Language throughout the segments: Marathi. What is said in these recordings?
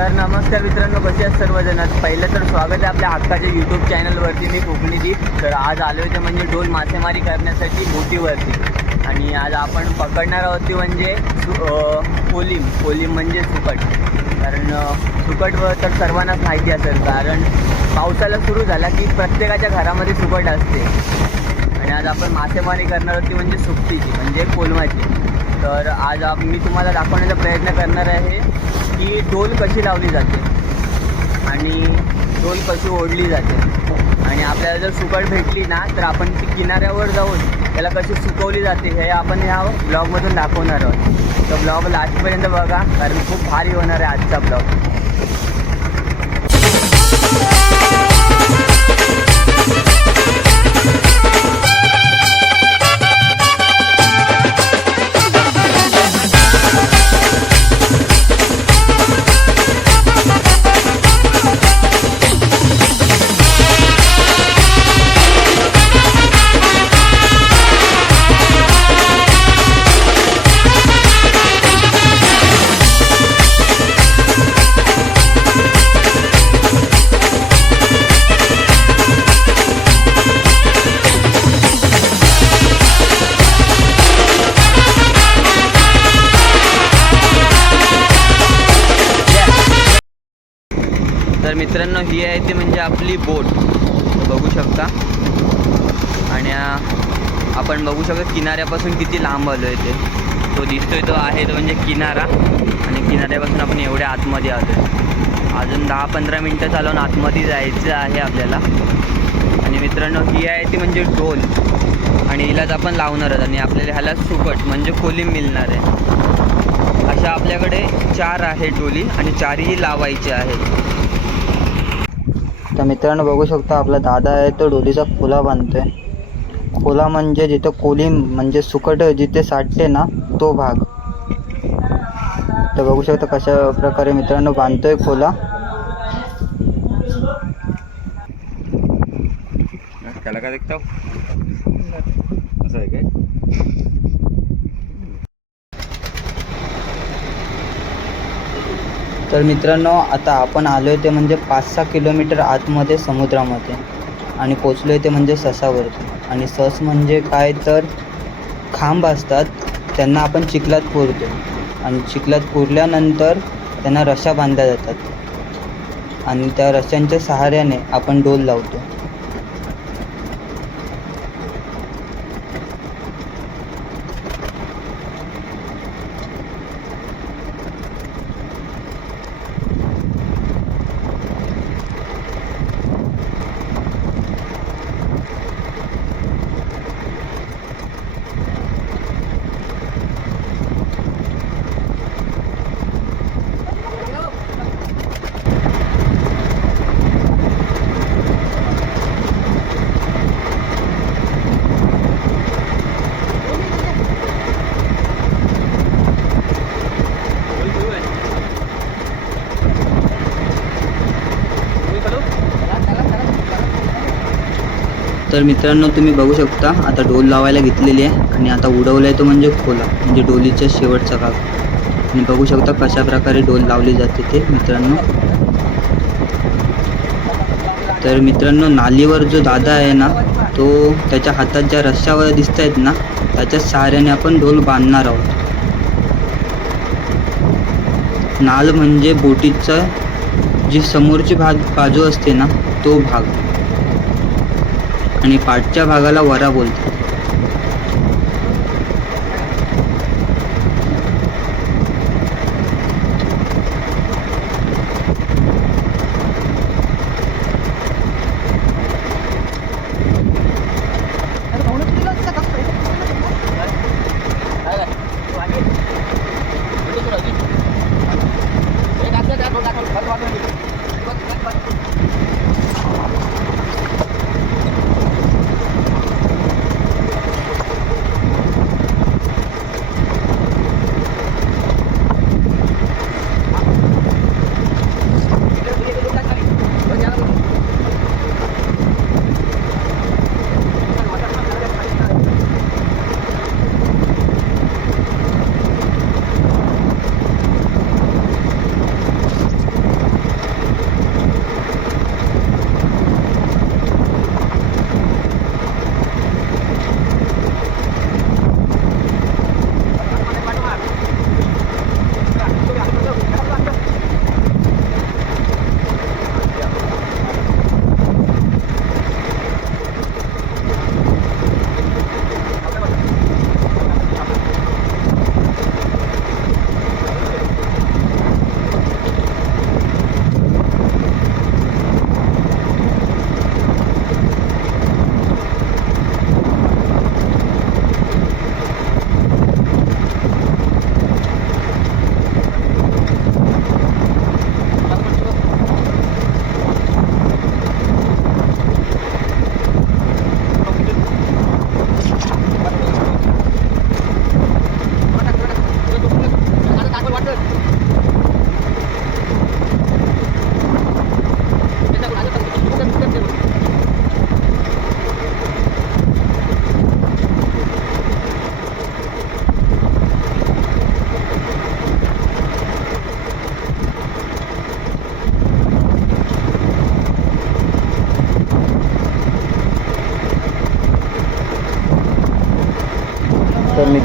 तर नमस्कार मित्रांनो कसे आहेत सर्वजण? पहिलं तर स्वागत आहे आपल्या हक्काच्या यूट्यूब चॅनलवरती मी कोकणीदीप तर आज आलो होते म्हणजे डोल मासेमारी करण्यासाठी बोटीवरती आणि आज आपण पकडणार आहोत ती म्हणजे सु अं, कोलीम कोलीम म्हणजे सुकट. कारण सुकट तर सर्वांनाच माहिती असेल कारण पावसाला सुरू झाला की प्रत्येकाच्या घरामध्ये सुकट असते. आणि आज आपण मासेमारी करणार आहोत ती म्हणजे सुकटीची म्हणजे कोलमाची. तर आज मी तुम्हाला दाखवण्याचा प्रयत्न करणार आहे की डोल कशी लावली जाते. आणि डोल कशी ओढली जाते. आणि आपल्याला जर सुकट भेटली ना तर आपण ती किनाऱ्यावर जाऊन त्याला कशी सुकवली जाते हे आपण ह्या ब्लॉगमधून दाखवणार आहोत. तर ब्लॉग लास्टपर्यंत बघा कारण खूप भारी होणार आहे आजचा ब्लॉग. मित्रांनो ही आहे ती म्हणजे आपली बोट. बघू शकता. आणि आपण बघू शकतो किनाऱ्यापासून किती लांब आलो आहे ते. तो दिसतोय तो आहे तो म्हणजे किनारा. आणि किनाऱ्यापासून आपण एवढ्या आतमध्ये आलो अजून दहा पंधरा मिनटं चालवून आतमध्ये जायचं आहे आपल्याला. आणि मित्रांनो ही आहे ती म्हणजे ढोल आणि हिलाच आपण लावणार आहोत आणि आपल्याला ह्याला सुकट म्हणजे खोली मिळणार आहे. अशा आपल्याकडे चार आहे डोली आणि चारही लावायचे आहेत. तर मित्रांनो बघू शकता आपला दादा आहे तो डोलीचा खोला बांधतोय. खोला म्हणजे जिथं कोली म्हणजे सुकट जिथे साठते ना तो भाग. तर बघू शकता कशा प्रकारे मित्रांनो बांधतोय खोला. त्याला काय देखता हो? असं आहे काय? तर मित्रांनो आता आपण आलो आहे ते म्हणजे पाच सहा किलोमीटर आतमध्ये समुद्रामध्ये आणि पोचलो आहे ते म्हणजे ससावरती. आणि सस म्हणजे काय तर खांब असतात त्यांना आपण चिखलात पुरतो. आणि चिखलात पुरल्यानंतर त्यांना रशा बांधल्या जातात. आणि त्या रशांच्या सहाऱ्याने आपण डोल लावतो. तर मित्रांनो तुम्ही बघू शकता आता डोल लावायला घेतलेली आहे आणि आता उडवलं आहे तो म्हणजे खोला म्हणजे डोलीचा शेवटचा भाग. आणि बघू शकता कशा प्रकारे डोल लावली जाते ते मित्रांनो. तर मित्रांनो नालीवर जो दादा आहे ना तो त्याच्या हातात ज्या रस्त्यावर दिसत आहेत ना त्याच्या सहाऱ्याने आपण डोल बांधणार आहोत. नाल म्हणजे बोटीचा जी समोरची भाग बाजू असते ना तो भाग. आणि पाठच्या भागाला वरा बोलतात.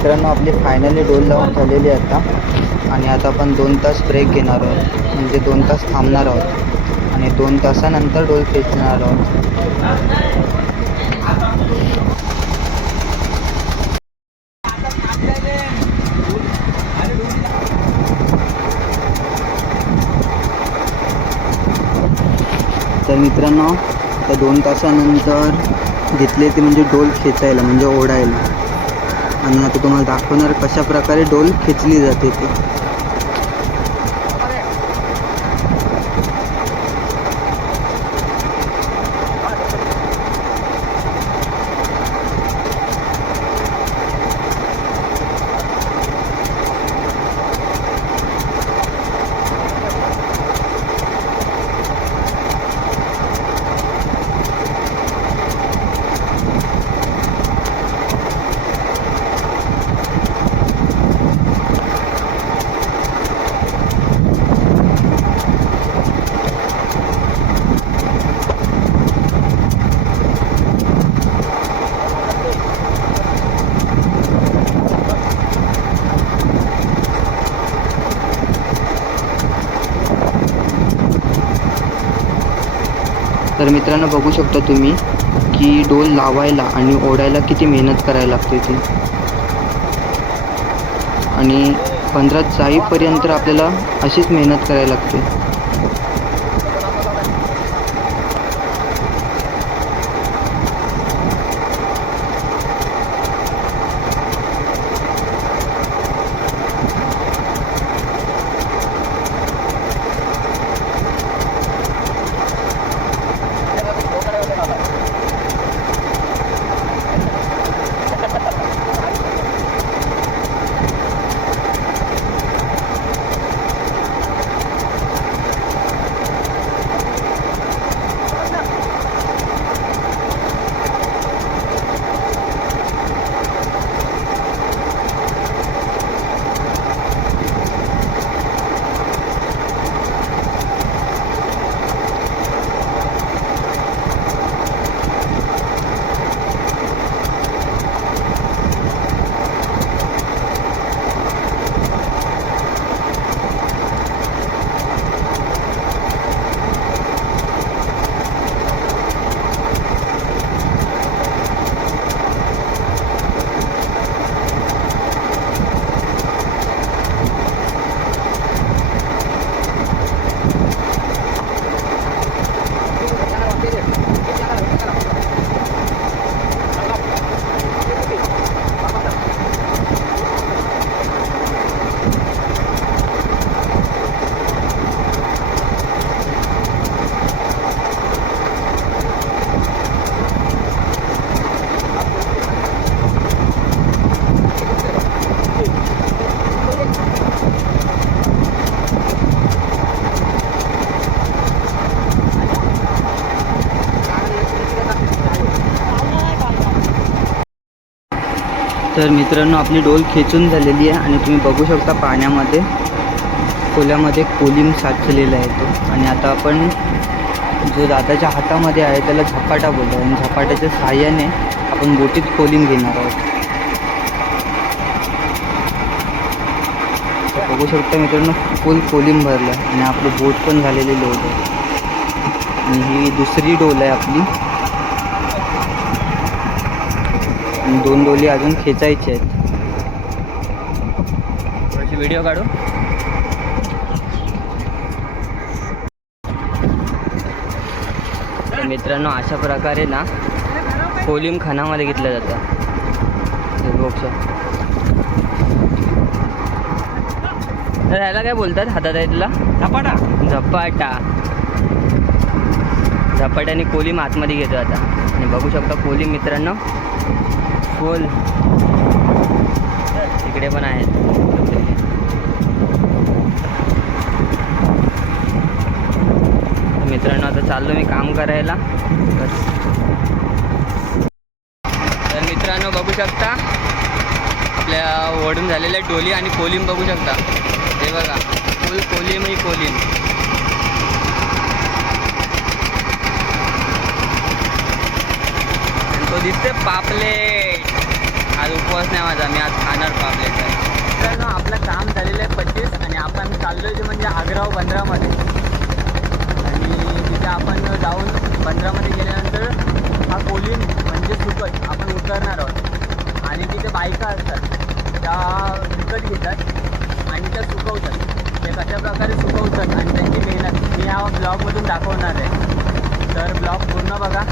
मित्रांनो आपली फायनली डोल लावून ठेवलेली आता. आणि आता आपण दोन तास ब्रेक घेणार आहोत. म्हणजे दोन तास थांबणार आहोत. आणि दोन तासानंतर डोल खेचणार आहोत. तर मित्रांनो आता दोन तासानंतर घेतले ते म्हणजे डोल खेचायला म्हणजे ओढायला. आणि आता तुम्हाला दाखवणार कशा प्रकारे डोल खेचली जाते ते. तर मित्रांनो बघू शकता तुम्ही की डोल लावायला आणि ओढायला किती मेहनत करायला लागते ती आणि पंधरात जाईपर्यंत आपल्याला अशीच मेहनत करायला लागते. तर मित्रांनो आपली डोल खेचून झालेली आहे आणि तुम्ही बघू शकता पाण्यामध्ये खोल्यामध्ये कोलिम साचलेला आहे तो. आणि आता आपण जो दादाच्या हातामध्ये आहे त्याला झपाटा बोलतो आणि झपाट्याच्या साहाय्याने आपण बोटीत कोलिम घेणार आहोत. बघू शकता मित्रांनो फुल कोलिम भरलं आहे. आणि आपलं बोट पण झालेली लोड आहे. आणि ही दुसरी डोल आहे आपली आणि दोन डोली अजून खेचायची आहेत. थोडीशी व्हिडिओ काढू. तर मित्रांनो अशा प्रकारे ना कोलिम खानामध्ये घेतलं जातं. हे. तर ह्याला काय बोलतात? हातात आहे तुला? झपाटा. झपाटा. झपाट्याने कोलिम आतमध्ये घेतो आता. आणि बघू शकता कोलिम मित्रांनो फुल इकडे पण आहेत. मित्रांनो आता चाललो मी काम करायला. बस. तर मित्रांनो बघू शकता आपल्या ओढून झालेल्या डोली आणि कोलीम बघू शकता. हे बघा फुल कोलीम ही कोलीम तो दिसते पापलेट. आज उपवास नाही माझा मी आज खाणार पापलेट ना आपलं काम झालेलं आहे पच्चीस आणि आपण चाललो ते म्हणजे आग्राव बंदरामध्ये. आणि तिथे आपण जाऊन बंदरामध्ये गेल्यानंतर हा कोलिम म्हणजे सुकत आपण उतरणार आहोत. आणि तिथे बायका असतात त्या विकत घेतात आणि त्या सुकवतात. ते कशा प्रकारे सुकवतात आणि त्यांची मेहनत मी ह्या ब्लॉगमधून दाखवणार आहे. तर ब्लॉग पूर्ण बघा.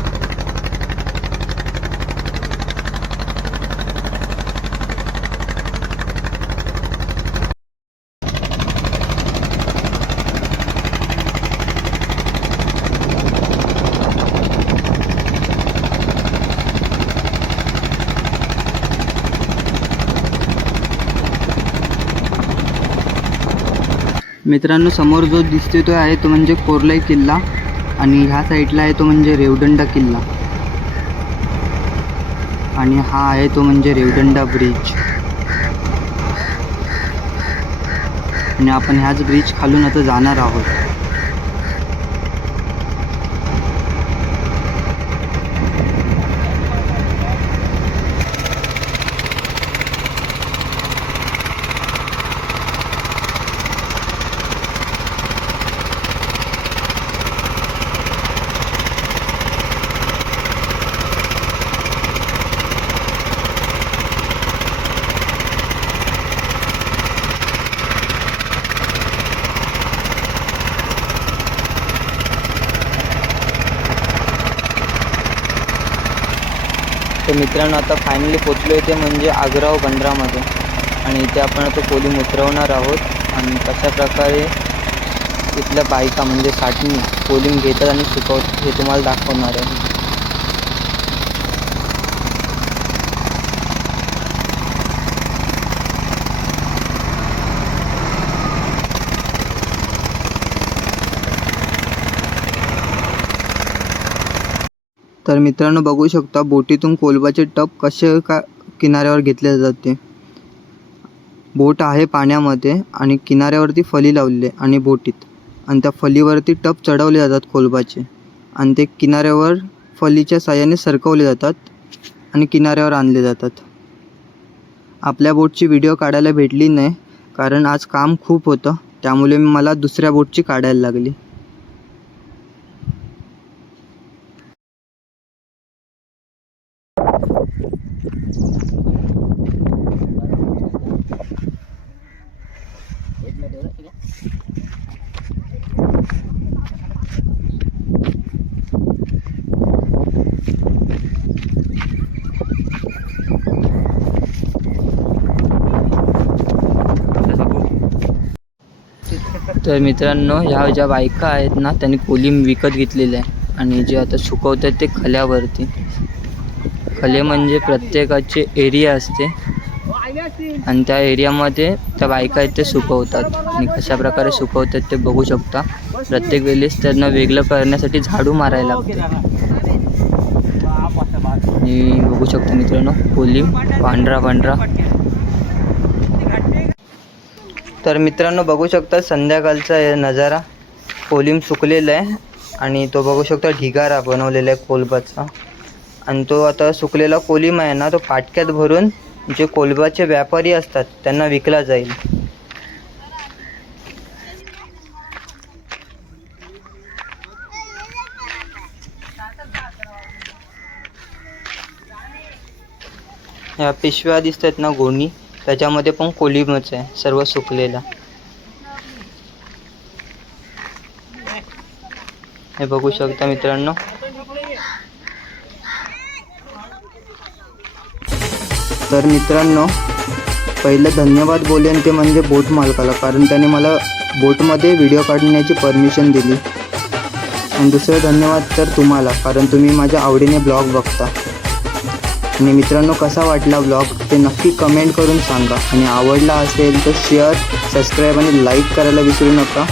मित्रांनो समोर जो दिसतोय तो आहे तो म्हणजे कोरलाई किल्ला आणि ह्या साईडला आहे तो म्हणजे रेवदंडा किल्ला. आणि हा आहे तो म्हणजे रेवदंडा ब्रिज. आणि आपण ह्याच ब्रिज खालून आता जाणार आहोत. तर मित्रांनो आता फायनली पोचलो इथे म्हणजे आग्राव बंदरामध्ये. आणि इथे आपण आता कोलिम उतरवणार आहोत. आणि कशाप्रकारे इथल्या बायका म्हणजे साठणी कोलिम घेतात आणि सुकवतात हे तुम्हाला दाखवणार आहे. तर मित्रांनो बघू शकता बोटीतून कोलबाचे टप कसे का किनाऱ्यावर घेतले जाते. बोट आहे पाण्यामध्ये आणि किनाऱ्यावरती फली लावले आहे आणि बोटीत. आणि त्या फलीवरती टप चढवले जातात कोलबाचे. आणि ते किनाऱ्यावर फलीच्या साह्याने सरकवले जातात आणि किनाऱ्यावर आणले जातात. आपल्या बोटची व्हिडिओ काढायला भेटली नाही कारण आज काम खूप होतं. त्यामुळे मला दुसऱ्या बोटची काढायला लागली. तर मित्रांनो ह्या ज्या बायका आहेत ना त्यांनी कोलिम विकत घेतलेलं आहे. आणि जे आता सुकवत आहेत ते खल्यावरती. खले म्हणजे प्रत्येकाचे एरिया असते. आणि त्या एरियामध्ये त्या बायका आहेत ते सुकवतात. आणि कशा प्रकारे सुकवतात ते बघू शकता. प्रत्येक वेळेस त्यांना वेगळं करण्यासाठी झाडू मारायला लागते. आणि बघू शकता मित्रांनो कोलिम पांढरा पांढरा तर मित्रांनो बघू शकता संध्याकाळचा हे नजारा. कोलिम सुकलेला आहे आणि तो बघू शकता ढिगारा बनवलेला आहे कोलबाचा. आणि तो आता सुकलेला कोलिम आहे ना तो पाटक्यात भरून जे कोलबाचे व्यापारी असतात त्यांना विकला जाईल. ह्या पिशव्या दिसत आहेत ना गोणी. त्याच्यामध्ये पण कोलिमच आहे सर्व सुकलेला. हे बघू शकता मित्रांनो. तर मित्रांनो पहिलं धन्यवाद बोलेन ते म्हणजे बोट मालकाला कारण त्याने मला बोटमध्ये व्हिडिओ काढण्याची परमिशन दिली. आणि दुसरं धन्यवाद तर तुम्हाला कारण तुम्ही माझ्या आवडीने ब्लॉग बघता. आणि मित्रांनो कसा वाटला ब्लॉग ते नक्की कमेंट करून सांगा. आणि आवडला असेल तर शेअर सबस्क्राईब आणि लाईक करायला विसरू नका.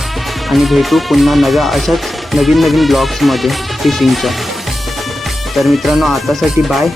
आणि भेटू पुन्हा नव्या अशाच नवीन नवीन ब्लॉग्समध्ये फिशिंगच्या तर मित्रांनो आतासाठी बाय